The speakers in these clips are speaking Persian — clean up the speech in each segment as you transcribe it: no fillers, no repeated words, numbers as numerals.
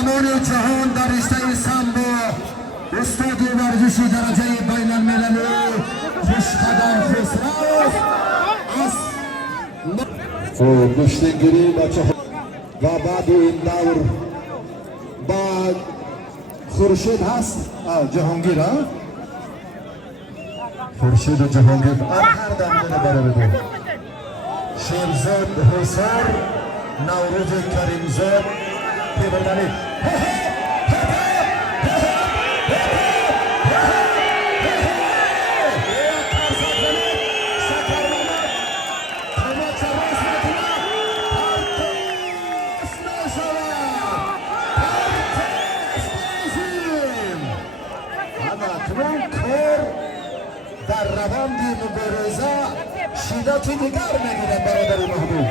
قهرمان جهان در رشته سامبو استاد ورزشی درجه بین المللی خوشقدم خسرو از گشتگیری بچه و بعد این دور با خورشید هست جهانگیر ها خورشید و جهانگیر هر دم برای بده شیرزاد حسار نوروز کریمزاد پیبردنی در روند مبارزه شدتی دیگر میگیرد برادر محبوب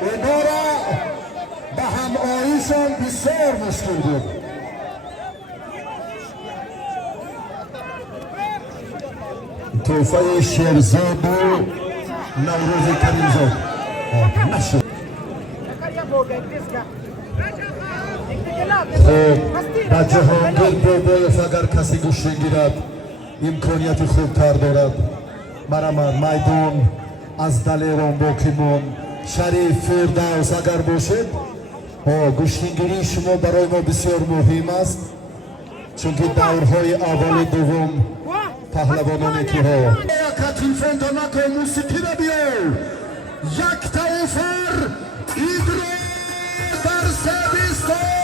اینا را به هماهیشان بسیار مشکل بود. توفه شیرزاد و نوروز کریمزاد نشد. با جهانگیر بابایف اگر کسی گوش گیرد امکانیت خوبتر دارد مرامر میدان از دلیران باقیمون شریف فردوس اگر باشد گوشتگیری شما برای ما بسیار مهم است چون که دورهای اول دوم پهلوانان که ها کتیفان دانک موسیقی را بیار یک توفر ایدرو در سبیستان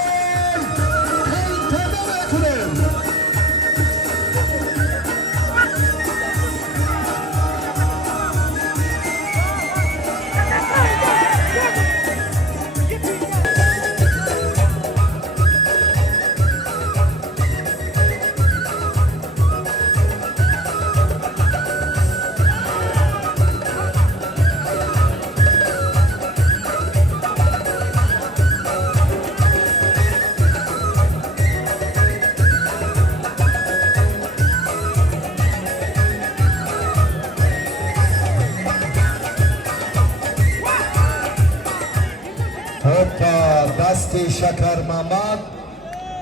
دست شکر محمد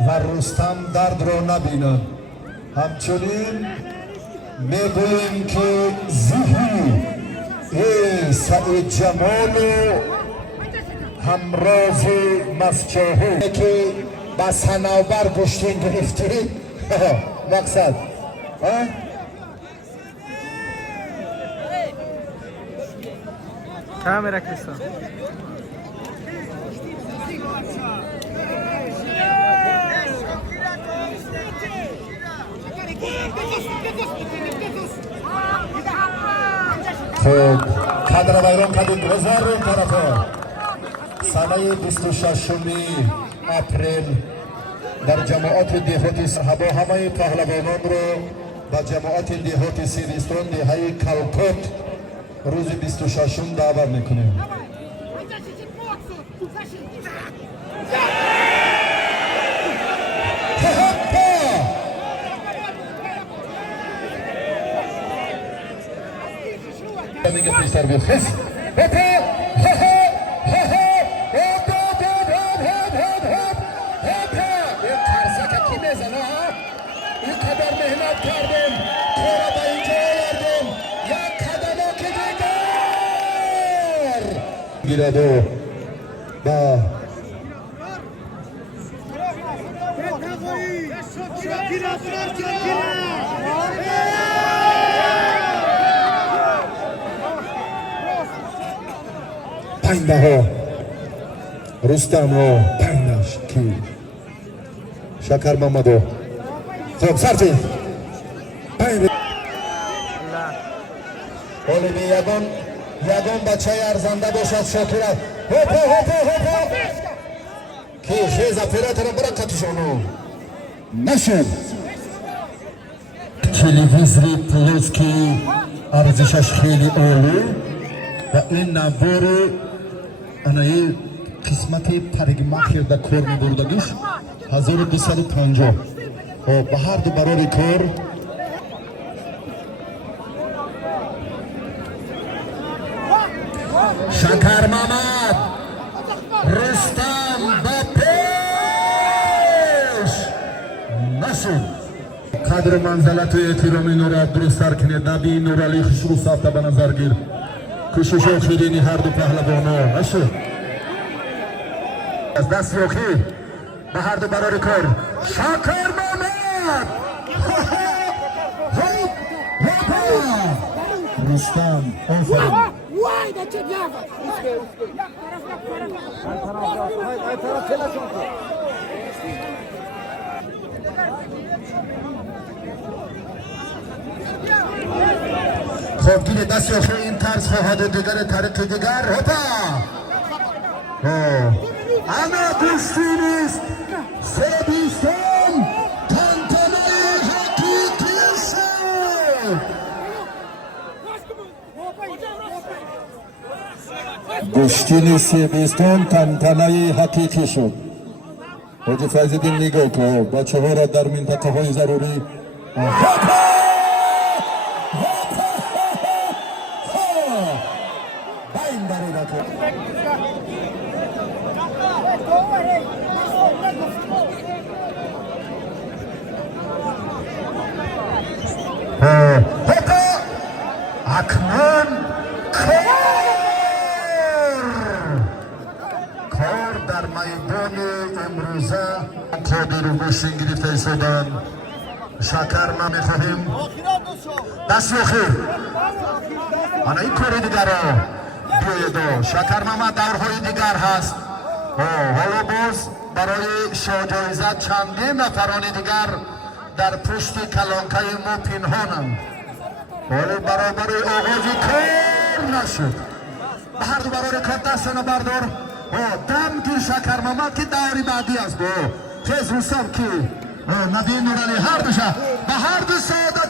و رستم درد را نبینند همچنین میگوییم که زیهی سعید جمال و همراز مسجاهو که با سنوبر گشتین گرفتی مقصد کامرا کسا خب کادر بایران کدید گذار رو طرفا سنه 26 اپریل در جماعت دیهاتی صحبا همه پهلوانان رو با جماعت دیهاتی سیریستان دیهای کلکت روز 26 دعوت میکنیم میگه پیشتر بیاد خیز این ترسک کی میزنه این قدر مهنت کردیم کورا با اینجا آوردیم یک قدم که دیگر گیرد و با پنده ها رستم ها پندش کی شکر محمد ها خب سرچه پنده اولی یگان بچه ارزنده باشد شاکره هپا کی خیز اپیرات را برا کتشانو نشد تلویزری پلوز که ارزشش خیلی عالی و این نوار انایی قسمت پرگمخیر در کار می بردگیش 1250 و به هر دو برای کار شکر محمد رستم با پیش قدر منزلت و احترام نورات درست تر کنید. نبی نورالی خوشرو ساخته به نظر گیر. کوشش آخرینی هر دو پهلوانا باشه. از دست یوخی به هر دو برای کار شاکر محمد رستم آفرین. خب گیره دست یوخی این طرز خواهد دیگر طریق دیگر. هپا اما دوستی نیست سربیستان تنتنه حقیقی شد. گشتین سربیستان تنتنه حقیقی شد. حاجی فیض‌الدین نگاه که بچه ها را در منطقه های ضروری باین برای نکن. اکنون کار در میدان امروزه قادر و گوشین گرفته ایستادن. شکر ما میخواهیم دست یخی آنها این کار دیگر را بیاید. شکر ما دورهای دیگر هست. حالا باز برای شاجایزت چندین نفران دیگر در پشت کلانکه ما پنهانند. ولی برابر آغازی کار نشد. به هر دو برای کار دستانه بردار. دم گیر شکر ماما که دوری بعدی است. خیز رستم که نبی نورانی هر دوشه به هر دو ساده